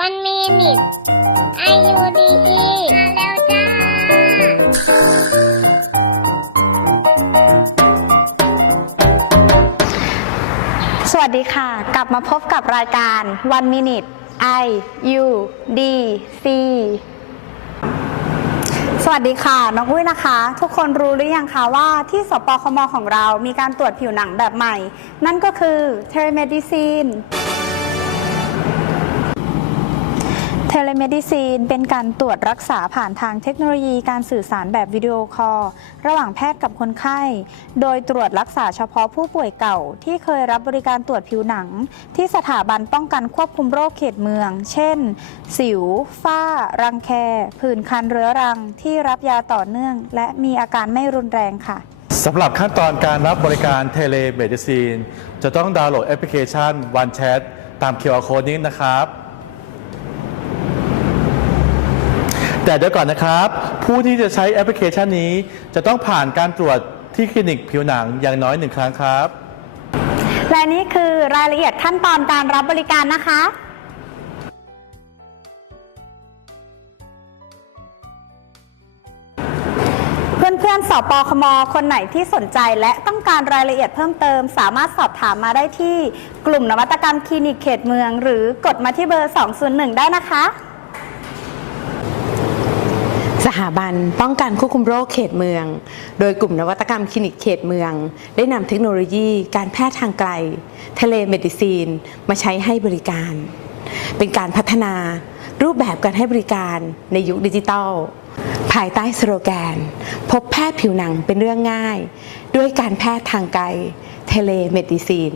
วันมินิทอายุดีมาแล้วจ้า สวัสดีค่ะ กลับมาพบกับรายการ One Minute I U D C สวัสดีค่ะ น้องอุ้ยนะคะ ทุกคนรู้หรือยังคะว่าที่สปคมของเรามีการตรวจผิวหนังแบบใหม่ นั่นก็คือ Telemedicine ทเลเมดิซีนเป็นการตรวจรักษาผ่านทางเทคโนโลยีการสื่อสารแบบวิดีโอคอลระหว่างแพทย์กับคนไข้ โดยตรวจรักษาเฉพาะผู้ป่วยเก่า ที่เคยรับบริการตรวจผิวหนัง ที่สถาบันป้องกันควบคุมโรคเขตเมือง เช่น สิว ฝ้า รังแค ผื่นคันเรื้อรัง ที่รับยาต่อเนื่อง และมีอาการไม่รุนแรงค่ะสำหรับขั้นตอนการรับบริการเทเลเมดิซีนจะต้องดาวน์โหลดแอปพลิเคชัน One Chat ตาม QR Code นี้นะครับ แต่เดี๋ยวก่อนนะครับ ผู้ที่จะใช้แอปพลิเคชันนี้ จะต้องผ่านการตรวจที่คลินิกผิวหนังอย่างน้อยหนึ่งครั้งครับ และนี่คือรายละเอียดขั้นตอนการรับบริการนะคะ เพื่อนๆสปคม คนไหนที่สนใจและต้องการรายละเอียดเพิ่มเติม สามารถสอบถามมาได้ที่กลุ่มนวัตกรรมคลินิกเขตเมือง หรือกดมาที่เบอร์ 201 ได้นะคะ สถาบันป้องกันควบคุมโรคเขตเมือง โดยกลุ่มนวัตกรรมคลินิกเขตเมือง ได้นำเทคโนโลยีการแพทย์ทางไกล เทเลเมดิซีน มาใช้ให้บริการ เป็นการพัฒนารูปแบบการให้บริการในยุคดิจิทัล ภายใต้สโลแกน พบแพทย์ผิวหนังเป็นเรื่องง่าย ด้วยการแพทย์ทางไกล เทเลเมดิซีน